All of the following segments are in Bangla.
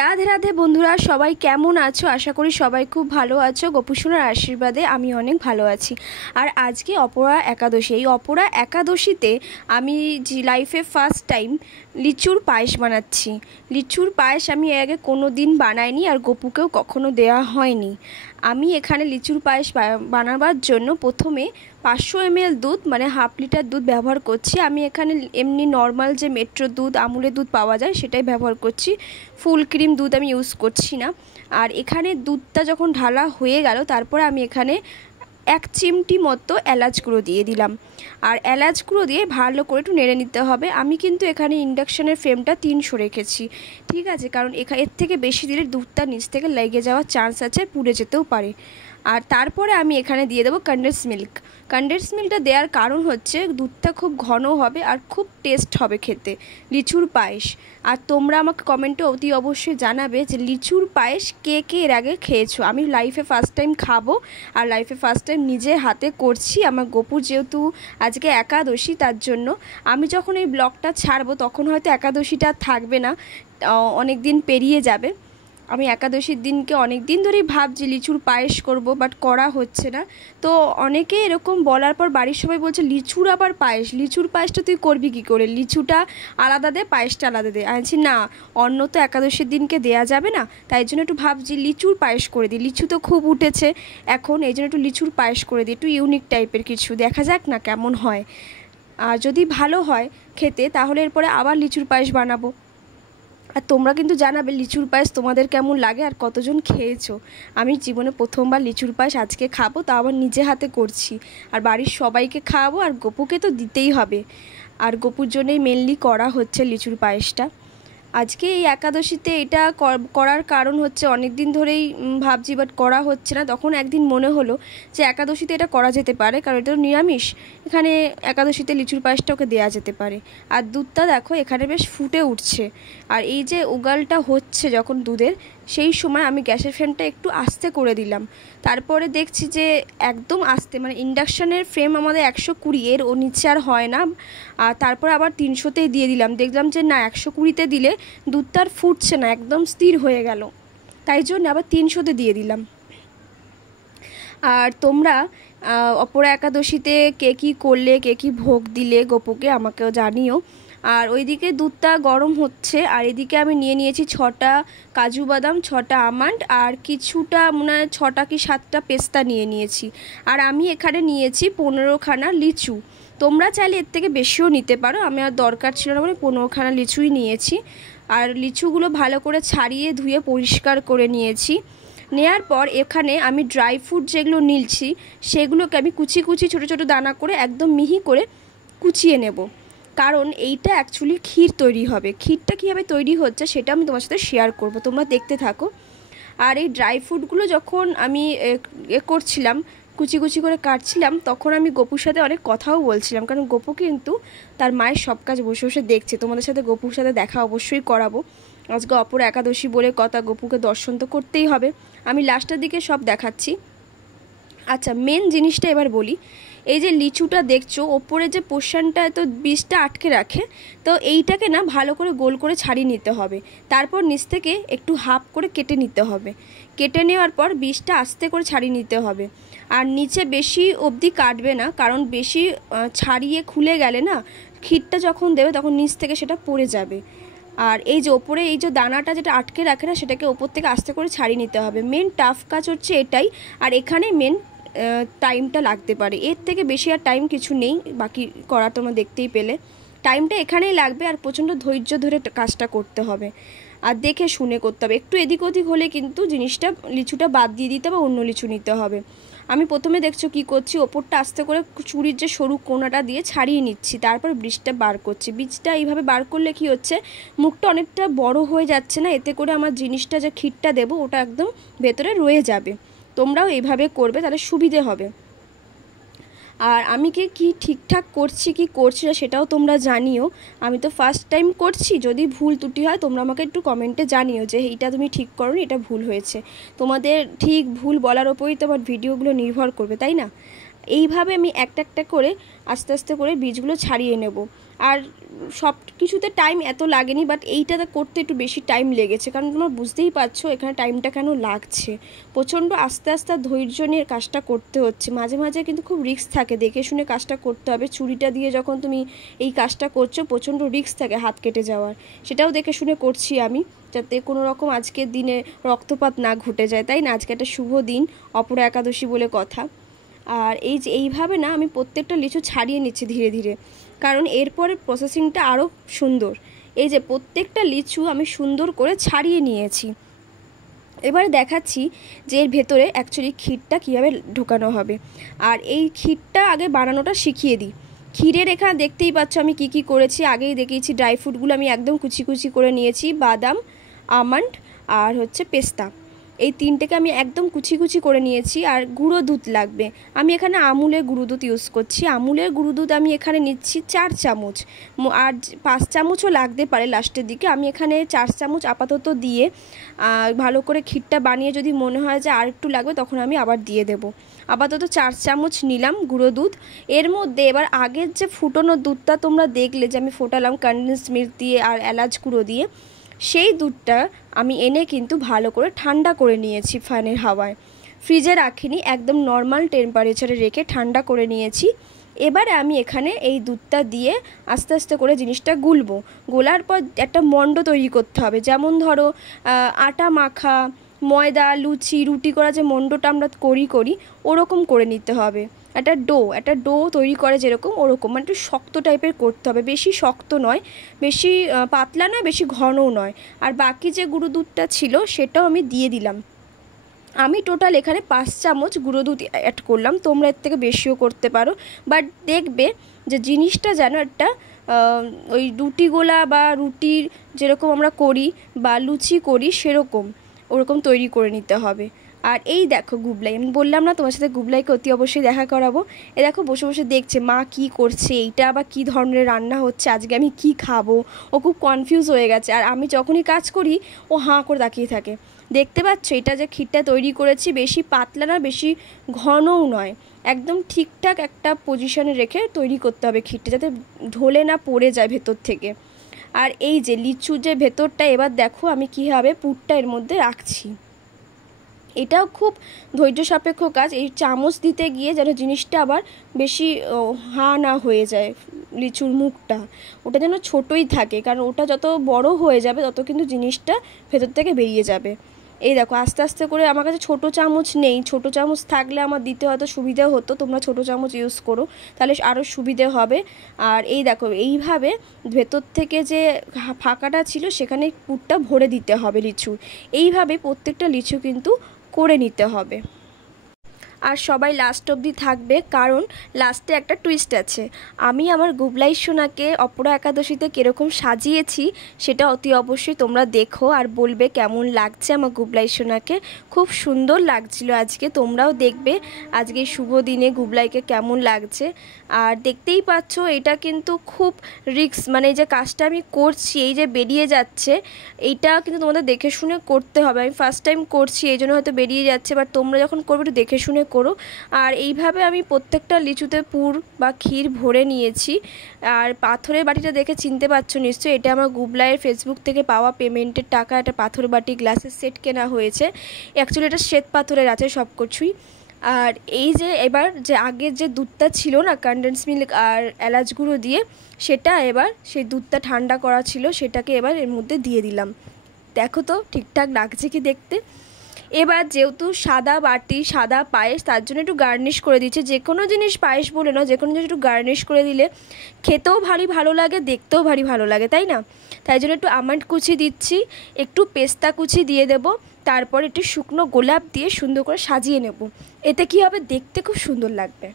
রাধে রাধে বন্ধুরা, সবাই কেমন আছো? আশা করি সবাই খুব ভালো আছো। গোপুসোনার আশীর্বাদে আমি অনেক ভালো আছি। আর আজকে অপরা একাদশী। এই অপরা একাদশীতে আমি লাইফে ফার্স্ট টাইম লিচুর পায়েস বানাচ্ছি। লিচুর পায়েস আমি এর আগে কোনো দিন বানাইনি, আর গপুকেও কখনো দেওয়া হয়নি। আমি এখানে লিচুর পায়েস বানাবার জন্য প্রথমে 500 ml দুধ, মানে হাফ লিটার দুধ ব্যবহার করছি। আমি এখানে এমনি নর্মাল যে মেট্রো দুধ, আমুলের দুধ পাওয়া যায় সেটাই ব্যবহার করছি। ফুল ক্রিম দুধ আমি ইউজ করছি না। আর এখানে দুধটা যখন ঢালা হয়ে গেল, তারপরে আমি এখানে 1 চিমটি মতো এলাচ গুঁড়ো দিয়ে দিলাম। আর এলাচ গুঁড়ো দিয়ে ভালো করে একটু নেড়ে নিতে হবে। আমি কিন্তু এখানে ইন্ডাকশানের ফ্লেমটা 300 রেখেছি, ঠিক আছে? কারণ এর থেকে বেশি দিলে দুধটা নিচ থেকে লেগে যাওয়ার চান্স আছে, পুড়ে যেতেও পারে। আর তারপরে আমি এখানে দিয়ে দেবো কনডেন্স মিল্ক। কনডেন্স মিল্কটা দেওয়ার কারণ হচ্ছে দুধটা খুব ঘন হবে আর খুব টেস্ট হবে খেতে লিচুর পায়েস। আর তোমরা আমাকে কমেন্টে অতি অবশ্যই জানাবে যে লিচুর পায়েস কে কে এর আগে খেয়েছো। আমি লাইফে ফার্স্ট টাইম খাবো, আর লাইফে ফার্স্ট টাইম নিজে হাতে করছি। আমার গপুর যেহেতু আজকে একাদশী, তার জন্য আমি যখন এই ব্লগটা ছাড়বো তখন হয়তো একাদশীটা থাকবে না, অনেক দিন পেরিয়ে যাবে। আমি একাদশীর দিনকে অনেক দিন ধরেই ভাবছি লিচুর পায়েস করব, বাট করা হচ্ছে না। তো অনেকে এরকম বলার পর বাড়ির সবাই বলছে লিচুর আবার পায়েস, লিচুর পায়েসটা তুই করবি কী করে? লিচুটা আলাদা দে, পায়েসটা আলাদা দে। আমি বলছি না, অন্য তো একাদশীর দিনকে দেয়া যাবে না, তাই জন্য একটু ভাবছি লিচুর পায়েস করে দিই। লিচু তো খুব উঠেছে এখন, এই জন্য একটু লিচুর পায়েস করে দিই, একটু ইউনিক টাইপের কিছু, দেখা যাক না কেমন হয়। আর যদি ভালো হয় খেতে, তাহলে এরপরে আবার লিচুর পায়েস বানাবো। আর তোমরা কিন্তু জানাবে লিচুর পায়েস তোমাদের কেমন লাগে আর কতজন খেয়েছো। আমি জীবনে প্রথমবার লিচুর পায়েস আজকে খাবো, তা আবার নিজে হাতে করছি। আর বাড়ির সবাইকে খাওয়াবো, আর গপুকে তো দিতেই হবে। আর গপুর জন্যই মেনলি করা হচ্ছে লিচুর পায়েসটা আজকে এই একাদশীতে। এটা করার কারণ হচ্ছে অনেক দিন ধরেই ভাবছি, বাট করা হচ্ছে না। তখন একদিন মনে হলো যে একাদশীতে এটা করা যেতে পারে, কারণ এটা তো নিরামিষ। এখানে একাদশীতে লিচুর পায়েসটা ওকে দেওয়া যেতে পারে। আর দুধটা দেখো এখানে বেশ ফুটে উঠছে। আর এই যে উগালটা হচ্ছে যখন দুধের, সেই সময় আমি গ্যাসের ফ্লেমটা একটু আস্তে করে দিলাম। তারপরে দেখছি যে একদম আস্তে, মানে ইন্ডাকশানের ফ্লেম আমাদের 120, এর ও নিচে আর হয় না। আর তারপর আবার 300তেই দিয়ে দিলাম। দেখলাম যে না, 120তে দিলে দুধটা আর ফুটছে না, একদম স্থির হয়ে গেল। তাই জন্য আবার 300তে দিয়ে দিলাম। আর তোমরা অপরা একাদশীতে কে কী করলে, কে কী ভোগ দিলে গপুকে, আমাকেও জানিও। আর ওইদিকে দুধটা গরম হচ্ছে, আর এদিকে আমি নিয়ে নিয়েছি 6টা কাজু বাদাম, 6টা আমন্ড, আর কিছুটা মনে হয় 6টা কি 7টা পেস্তা নিয়ে নিয়েছি। আর আমি এখানে নিয়েছি 15খানা লিচু। তোমরা চাইলে এর থেকে বেশিও নিতে পারো, আমি আর দরকার ছিল না বলে 15খানা লিচুই নিয়েছি। আর লিচুগুলো ভালো করে ছাড়িয়ে ধুয়ে পরিষ্কার করে নিয়েছি। নেয়ার পর এখানে আমি ড্রাই ফ্রুট যেগুলো নিয়েছি সেগুলোকে আমি কুচি কুচি ছোটো ছোটো দানা করে একদম মিহি করে কুচিয়ে নেব। কারণ এইটা অ্যাকচুয়ালি ক্ষীর তৈরি হবে। ক্ষীরটা কীভাবে তৈরি হচ্ছে সেটা আমি তোমার সাথে শেয়ার করব, তোমরা দেখতে থাকো। আর এই ড্রাই ফ্রুটগুলো যখন আমি করছিলাম, কুচি কুচি করে কাটছিলাম, তখন আমি গপুর সাথে অনেক কথাও বলছিলাম, কারণ গপু কিন্তু তার মায়ের সব কাজ বসে বসে দেখছে। তোমাদের সাথে গপুর সাথে দেখা অবশ্যই করাবো। আজকে অপরা একাদশী বলে কথা, গপুকে দর্শন তো করতেই হবে। আমি লাস্টের দিকে সব দেখাচ্ছি। আচ্ছা, মেন জিনিসটা এবার বলি। এই যে লিচুটা দেখছো, ওপরে যে পোর্শনটা তো বীজটা আটকে রাখে, তো এইটাকে না ভালো করে গোল করে ছাড়িয়ে নিতে হবে। তারপর নিচ থেকে একটু হাফ করে কেটে নিতে হবে। কেটে নেওয়ার পর বীজটা আস্তে করে ছাড়িয়ে নিতে হবে। আর নিচে বেশি অবধি কাটবে না, কারণ বেশি ছাড়িয়ে খুলে গেলে না, ক্ষীরটা যখন দেবে তখন নিচ থেকে সেটা পড়ে যাবে। আর এই যে ওপরে এই যে দানাটা যেটা আটকে রাখে না, সেটাকে ওপর থেকে আস্তে করে ছাড়িয়ে নিতে হবে। মেন টাফ কাজ হচ্ছে এটাই। আর এখানে মেন টাইমটা লাগতে পারে, এর থেকে বেশি আর টাইম কিছু নেই। বাকি করা তোমরা দেখতেই পেলে, টাইমটা এখানেই লাগবে। আর প্রচণ্ড ধৈর্য ধরে কাজটা করতে হবে, আর দেখে শুনে করতে হবে। একটু এদিক ওদিক হলে কিন্তু জিনিসটা, লিচুটা বাদ দিয়ে দিতে হবে, অন্য লিচু নিতে হবে। আমি প্রথমে দেখছো কি করছি, ওপরটা আস্তে করে চুরির যে সরু কোনাটা দিয়ে ছাড়িয়ে নিচ্ছি, তারপর বীজটা বার করছি। বীজটা এইভাবে বার করলে কি হচ্ছে, মুখটা অনেকটা বড় হয়ে যাচ্ছে না, এতে করে আমার জিনিসটা যে ক্ষীরটা দেবো ওটা একদম ভেতরে রয়ে যাবে। তোমরাও এইভাবে করবে, তাহলে সুবিধে হবে। আর আমি কি ঠিকঠাক করছি কি করছি না সেটাও তোমরা জানিও। আমি তো ফার্স্ট টাইম করছি, যদি ভুল ত্রুটি হয় তোমরা আমাকে একটু কমেন্টে জানিও যে এইটা তুমি ঠিক করো, এটা ভুল হয়েছে। তোমাদের ঠিক ভুল বলার ওপরই তো আমার ভিডিওগুলো নির্ভর করবে, তাই না? এইভাবে আমি একটা একটা করে আস্তে আস্তে করে বীজগুলো ছাড়িয়ে নেব। আর সব কিছুতে টাইম এত লাগেনি, বাট এইটাতে করতে একটু বেশি টাইম লেগেছে, কারণ তোমরা বুঝতেই পারছো এখানে টাইমটা কেন লাগছে। প্রচণ্ড আস্তে আস্তে ধৈর্য নিয়ে কাজটা করতে হচ্ছে। মাঝে মাঝে কিন্তু খুব রিস্ক থাকে, দেখে শুনে কাজটা করতে হবে। ছুরিটা দিয়ে যখন তুমি এই কাজটা করছো প্রচণ্ড রিস্ক থাকে হাত কেটে যাওয়ার, সেটাও দেখে শুনে করছি আমি, যাতে কোনো রকম আজকের দিনে রক্তপাত না ঘটে যায়, তাই না? আজকে একটা শুভ দিন, অপরা একাদশী বলে কথা। আর এই যে এইভাবে না আমি প্রত্যেকটা লিচু ছাড়িয়ে নিচ্ছি ধীরে ধীরে, কারণ এরপরে প্রসেসিংটা আরও সুন্দর। এই যে প্রত্যেকটা লিচু আমি সুন্দর করে ছাড়িয়ে নিয়েছি। এবারে দেখাচ্ছি যে এর ভেতরে অ্যাকচুয়ালি ক্ষীরটা কীভাবে ঢোকানো হবে। আর এই ক্ষীরটা আগে বানানোটা শিখিয়ে দিই। ক্ষীরের এখানে দেখতেই পাচ্ছ আমি কি কি করেছি, আগেই দেখিয়েছি। ড্রাই ফ্রুটগুলো আমি একদম কুচি কুচি করে নিয়েছি, বাদাম, আমন্ড আর হচ্ছে পেস্তা, এই তিনটেকে আমি একদম কুচি কুচি করে নিয়েছি। আর গুঁড়ো দুধ লাগবে, আমি এখানে আমুলের গুঁড়ো দুধ ইউজ করছি। আমুলের গুঁড়ো দুধ আমি এখানে নিচ্ছি 4 চামচ, আর 5 চামচও লাগতে পারে লাস্টের দিকে। আমি এখানে 4 চামচ আপাতত দিয়ে ভালো করে ক্ষীরটা বানিয়ে যদি মনে হয় যে আর একটু লাগবে তখন আমি আবার দিয়ে দেব। আপাতত 4 চামচ নিলাম গুঁড়ো দুধ। এর মধ্যে এবার আগের যে ফুটানো দুধটা তোমরা দেখলে যে আমি ফোটালাম কনডেন্স মিল্ক দিয়ে আর এলাচ গুঁড়ো দিয়ে, সেই দুধটা আমি এনে কিন্তু ভালো করে ঠান্ডা করে নিয়েছি ফ্যানের হাওয়ায়, ফ্রিজে রাখিনি, একদম নর্মাল টেম্পারেচারে রেখে ঠান্ডা করে নিয়েছি। এবারে আমি এখানে এই দুধটা দিয়ে আস্তে আস্তে করে জিনিসটা গুলবো। গোলার পর একটা মণ্ড তৈরি করতে হবে, যেমন ধরো আটা মাখা, ময়দা, লুচি, রুটি করা যে মণ্ডটা আমরা করি ওরকম করে নিতে হবে। একটা ডো তৈরি করে যেরকম ওরকম, মানে একটু শক্ত টাইপের করতে হবে, বেশি শক্ত নয়, বেশি পাতলা নয়, বেশি ঘনও নয়। আর বাকি যে গুঁড়ো দুধটা ছিল সেটাও আমি দিয়ে দিলাম। আমি টোটাল এখানে 5 চামচ গুঁড়ো দুধ অ্যাড করলাম, তোমরা এর থেকে বেশিও করতে পারো। বাট দেখবে যে জিনিসটা যেন একটা ওই রুটি গোলা বা রুটির যেরকম আমরা করি বা লুচি করি সেরকম ওরকম তৈরি করে নিতে হবে। আর এই দেখো গুবলাই, আমি বললাম না তোমার সাথে গুবলাইকে অতি অবশ্যই দেখা করাবো। এ দেখো বসে বসে দেখছে মা কি করছে, এইটা আবার কী ধরনের রান্না হচ্ছে, আজকে আমি কি খাবো। ও খুব কনফিউজ হয়ে গেছে, আর আমি যখনই কাজ করি ও হাঁ করে তাকিয়ে থাকে। দেখতে পাচ্ছ এটা যে ক্ষীরটা তৈরি করেছি বেশি পাতলা না বেশি ঘনও নয়, একদম ঠিকঠাক একটা পজিশনে রেখে তৈরি করতে হবে ক্ষীরটা, যাতে ঢলে না পড়ে যায় ভেতর থেকে। আর এই যে লিচু যে ভেতরটা, এবার দেখো আমি কীভাবে পুরটা এর মধ্যে রাখছি। এটাও খুব ধৈর্য সাপেক্ষ কাজ, এই চামচ দিতে গিয়ে যেন জিনিসটা আবার বেশি হাঁ না হয়ে যায়, লিচুর মুখটা ওটা যেন ছোটোই থাকে, কারণ ওটা যত বড় হয়ে যাবে তত কিন্তু জিনিসটা ভেতর থেকে বেরিয়ে যাবে। এই দেখো আস্তে আস্তে করে, আমার কাছে ছোটো চামচ নেই, ছোটো চামচ থাকলে আমার দিতে হয়তো সুবিধা হতো, তোমরা ছোটো চামচ ইউজ করো তাহলে আরও সুবিধে হবে। আর এই দেখো এইভাবে ভেতর থেকে যে ফাঁকাটা ছিল সেখানে পুরটা ভরে দিতে হবে লিচুর, এইভাবে প্রত্যেকটা লিচু কিন্তু করে নিতে হবে। আর সবাই লাস্ট অবধি থাকবে, কারণ লাস্টে একটা টুইস্ট আছে। আমি আমার গুবলাই সোনাকে অপরা একাদশীতে কীরকম সাজিয়েছি সেটা অতি অবশ্যই তোমরা দেখো আর বলবে কেমন লাগছে আমার গুবলাই সোনাকে। খুব সুন্দর লাগছিল আজকে, তোমরাও দেখবে আজকে শুভ দিনে গুবলাইকে কেমন লাগছে। আর দেখতেই পাচ্ছ এটা কিন্তু খুব রিস্ক, মানে এই যে কাজটা আমি করছি এই যে বেরিয়ে যাচ্ছে, এইটা কিন্তু তোমাদের দেখে শুনে করতে হবে। আমি ফার্স্ট টাইম করছি এই জন্য হয়তো বেরিয়ে যাচ্ছে, বাট তোমরা যখন করবে একটু দেখে শুনে করো। আর এইভাবে আমি প্রত্যেকটা লিচুতে পুর বা ক্ষীর ভরে নিয়েছি। আর পাথরের বাটিটা দেখে চিনতে পারছো নিশ্চয়ই, এটা আমার গুবলাইয়ের ফেসবুক থেকে পাওয়া পেমেন্টের টাকা, একটা পাথর বাটি গ্লাসের সেট কেনা হয়েছে। অ্যাকচুয়ালি এটা শ্বেত পাথরের আছে সব কিছুই। আর এই যে এবার যে আগের যে দুধটা ছিল না কনডেন্স মিল্ক আর এলাচ গুঁড়ো দিয়ে, সেটা এবার সেই দুধটা ঠান্ডা করা ছিল সেটাকে এবার এর মধ্যে দিয়ে দিলাম। দেখো তো ঠিকঠাক লাগছে কি দেখতে। এবার যেহেতু সাদা বাটি সাদা পায়েস, তার জন্য একটু গার্নিশ করে দিচ্ছে। যে কোনো জিনিস পায়েস বলে না, যে কোনো জিনিস একটু গার্নিশ করে দিলে খেতেও ভালো লাগে, দেখতেও ভালো লাগে, তাই না? তাই জন্য একটু আমন্ড কুচি দিচ্ছি, একটু পেস্তা কুচি দিয়ে দেব, তারপর একটু শুকনো গোলাপ দিয়ে সুন্দর করে সাজিয়ে নেব। এতে কি হবে, দেখতে খুব সুন্দর লাগবে।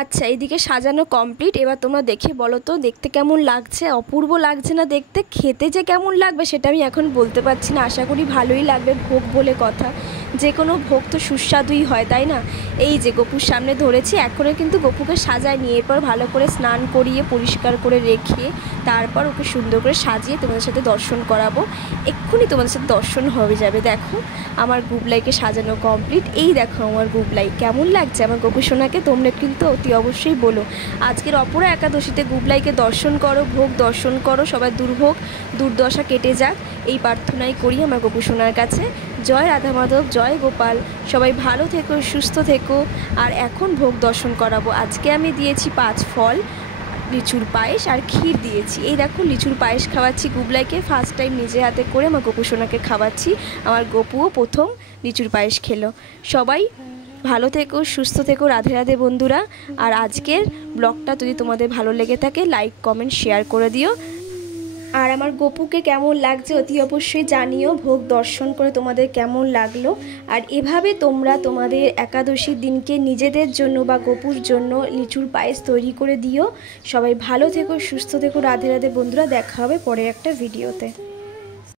আচ্ছা এইদিকে সাজানো কমপ্লিট, এবার তোমরা দেখে বলো তো দেখতে কেমন লাগছে। অপূর্ব লাগছে না দেখতে? খেতে যে কেমন লাগবে সেটা আমি এখন বলতে পারছি না, আশা করি ভালোই লাগবে। ভোগ বলে কথা, যে কোনো ভোগ তো সুস্বাদুই হয়, তাই না? এই যে গপুর সামনে ধরেছি, এখনও কিন্তু গপুকে সাজায় নিয়ে এরপর ভালো করে স্নান করিয়ে পরিষ্কার করে রেখে তারপর ওকে সুন্দর করে সাজিয়ে তোমাদের সাথে দর্শন করাবো। এক্ষুনি তোমাদের সাথে দর্শন হয়ে যাবে। দেখো আমার গুবলাইকে সাজানো কমপ্লিট। এই দেখো আমার গুবলাই, কেমন লাগছে আমার গোপু সোনাকে? তোমরা কিন্তু অতি অবশ্যই বলো। আজকের অপরা একাদশীতে গুবলাইকে দর্শন করো, ভোগ দর্শন করো, সবার দুর্ভোগ দুর্দশা কেটে যাক এই প্রার্থনাই করি আমার গোপু সোনার কাছে। জয় রাধা মাধব, জয় গোপাল। সবাই ভালো থেকো, সুস্থ থেকো। আর এখন ভোগ দর্শন করাবো। আজকে আমি দিয়েছি 5 ফল, লিচুর পায়েস আর ক্ষীর দিয়েছি। এই দেখো লিচুর পায়েস খাওয়াচ্ছি গুবলাইকে, ফার্স্ট টাইম নিজে হাতে করে আমার গোপু সোনাকে খাওয়াচ্ছি। আমার গোপুও প্রথম লিচুর পায়েস খেলো। সবাই ভালো থেকো, সুস্থ থেকো, রাধে রাধে বন্ধুরা। আর আজকের ব্লগটা যদি তোমাদের ভালো লেগে থাকে লাইক কমেন্ট শেয়ার করে দিও। আর আমার গোপুকে কেমন লাগছে অতি অবশ্যই জানিও। ভোগ দর্শন করে তোমাদের কেমন লাগলো। আর এভাবে তোমরা তোমাদের একাদশীর দিনকে নিজেদের জন্য বা গোপুর জন্য লিচুর পায়েস তৈরি করে দিও। সবাই ভালো থেকো, সুস্থ থেকো, রাধে রাধে বন্ধুরা। দেখা হবে পরের একটা ভিডিওতে।